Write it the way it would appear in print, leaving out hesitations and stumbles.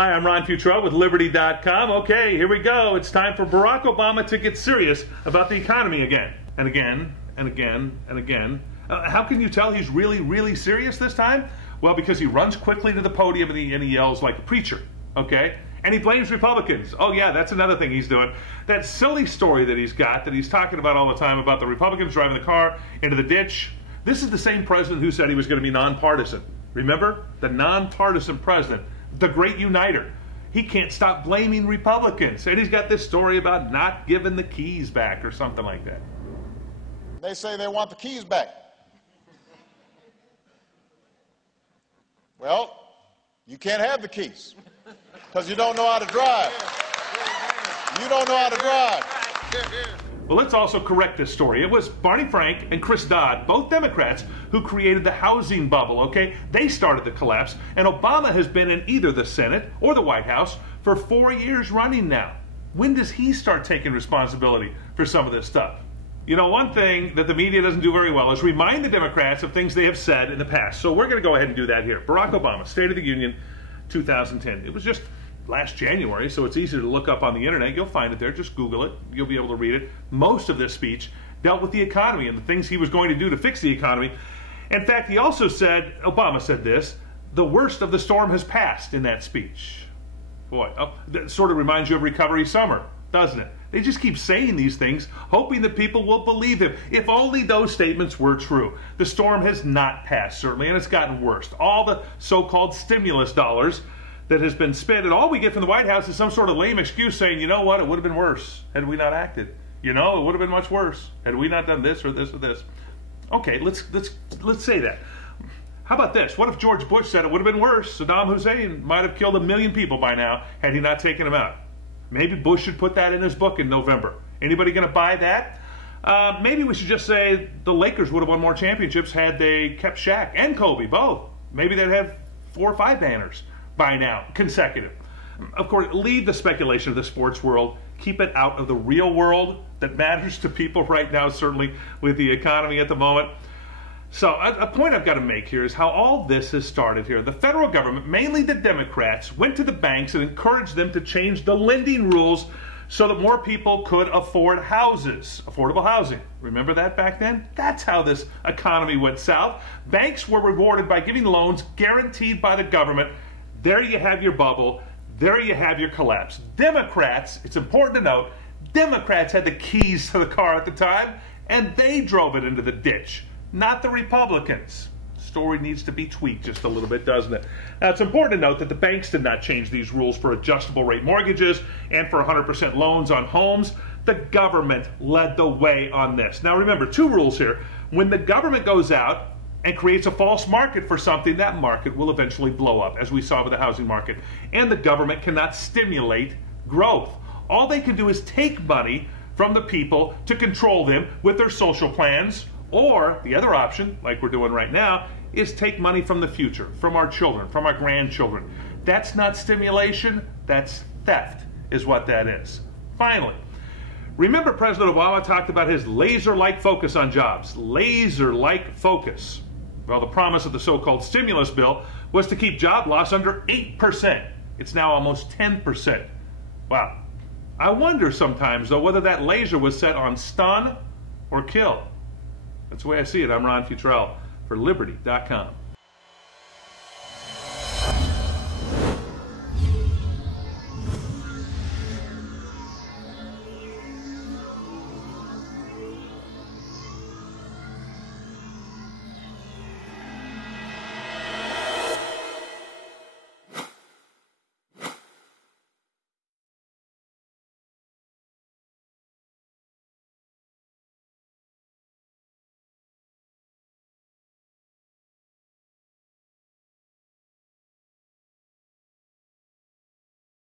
Hi, I'm Ron Futrell with Liberty.com. Okay, here we go. It's time for Barack Obama to get serious about the economy again and again and again and again. How can you tell he's really, really serious this time? Well, because he runs quickly to the podium and he yells like a preacher, okay? And he blames Republicans. Oh yeah, that's another thing he's doing. That silly story that he's got, that he's talking about all the time about the Republicans driving the car into the ditch. This is the same president who said he was going to be nonpartisan. Remember? The nonpartisan president. The great uniter. He can't stop blaming Republicans. And he's got this story about not giving the keys back or something like that. They say they want the keys back. Well, you can't have the keys because you don't know how to drive. You don't know how to drive. Well, let's also correct this story. It was Barney Frank and Chris Dodd, both Democrats, who created the housing bubble, okay? They started the collapse, and Obama has been in either the Senate or the White House for 4 years running now. When does he start taking responsibility for some of this stuff? You know, one thing that the media doesn't do very well is remind the Democrats of things they have said in the past. So we're going to go ahead and do that here. Barack Obama, State of the Union, 2010. It was just last January, so it's easy to look up on the internet. You'll find it there. Just Google it. You'll be able to read it. Most of this speech dealt with the economy and the things he was going to do to fix the economy. In fact, he also said, Obama said this, the worst of the storm has passed in that speech. Boy, that sort of reminds you of Recovery Summer, doesn't it? They just keep saying these things, hoping that people will believe them. If only those statements were true. The storm has not passed, certainly, and it's gotten worse. All the so-called stimulus dollars that has been spent, and all we get from the White House is some sort of lame excuse saying, you know what, it would have been worse had we not acted. You know, it would have been much worse had we not done this or this or this. Okay, let's say that. How about this? What if George Bush said it would have been worse? Saddam Hussein might have killed 1 million people by now had he not taken him out. Maybe Bush should put that in his book in November. Anybody going to buy that? Maybe we should just say the Lakers would have won more championships had they kept Shaq and Kobe, both. Maybe they'd have 4 or 5 banners by now, consecutive. Of course, leave the speculation of the sports world. Keep it out of the real world that matters to people right now, certainly with the economy at the moment. So a point I've got to make here is how all this has started here. The federal government, mainly the Democrats, went to the banks and encouraged them to change the lending rules so that more people could afford houses, affordable housing. Remember that back then? That's how this economy went south. Banks were rewarded by giving loans guaranteed by the government. There you have your bubble. There you have your collapse. Democrats, it's important to note, Democrats had the keys to the car at the time, and they drove it into the ditch, not the Republicans. The story needs to be tweaked just a little bit, doesn't it? Now, it's important to note that the banks did not change these rules for adjustable rate mortgages and for 100% loans on homes. The government led the way on this. Now, remember, 2 rules here. When the government goes out and creates a false market for something, that market will eventually blow up, as we saw with the housing market. And the government cannot stimulate growth. All they can do is take money from the people to control them with their social plans, or the other option, like we're doing right now, is take money from the future, from our children, from our grandchildren. That's not stimulation, that's theft, is what that is. Finally, remember President Obama talked about his laser-like focus on jobs. Laser-like focus. Well, the promise of the so-called stimulus bill was to keep job loss under 8%. It's now almost 10%. Wow. I wonder sometimes, though, whether that laser was set on stun or kill. That's the way I see it. I'm Ron Futrell for Liberty.com.